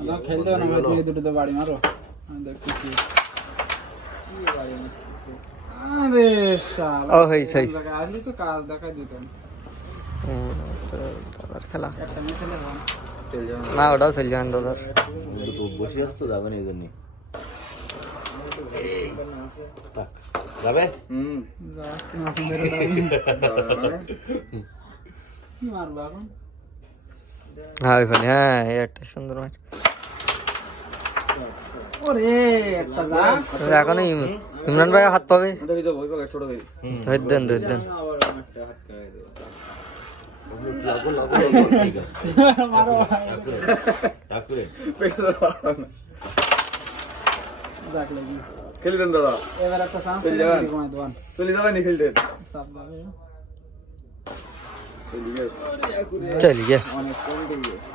না খেলতে না ভাই তুমি দুটোতে বাড়ি মারো আমি দেখতেছি বাড়ি মারতেছি আরে শালা ও হেই সাইজ আসলি তো কাজ দেখাই দিতাম আর খেলা একটা ম্যাচ খেলে না ওটাও চল যান দাদা তো বসে আসতো যাবে না এই জন্য তাক যাবে যাচ্ছি মাছ মেরে কি মারবা এখন হ্যাঁ ওইখানে হ্যাঁ এই একটা সুন্দর ম্যাচ ওরে একটা যা এখনো ইমরান ভাই হাত পাবে ওই তো ভয় পাবে ছোট ভাই ধর দেন আবার একটা হাত খাই দে মারো তাক করে যাক লাগি খেলি দেন দাদা এবার একটা চান্স চলে যাবেন। ঘুমাই দোয়ান চলে যাবেন নি খেলতে সাপ দাও চলে গেছে চল গিয়ে অনেক